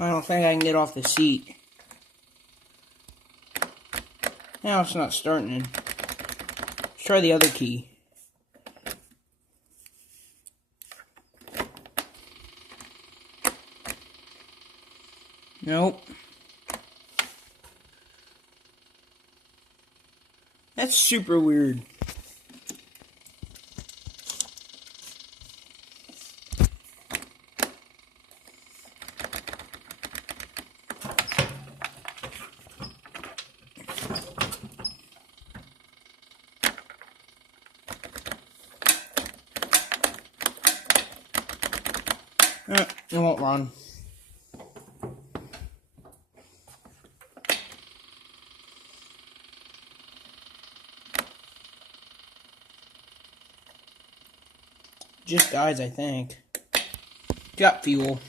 I don't think I can get off the seat. Now it's not starting. Let's try the other key. Nope. That's super weird. It won't run. Just dies, I think. Got fuel.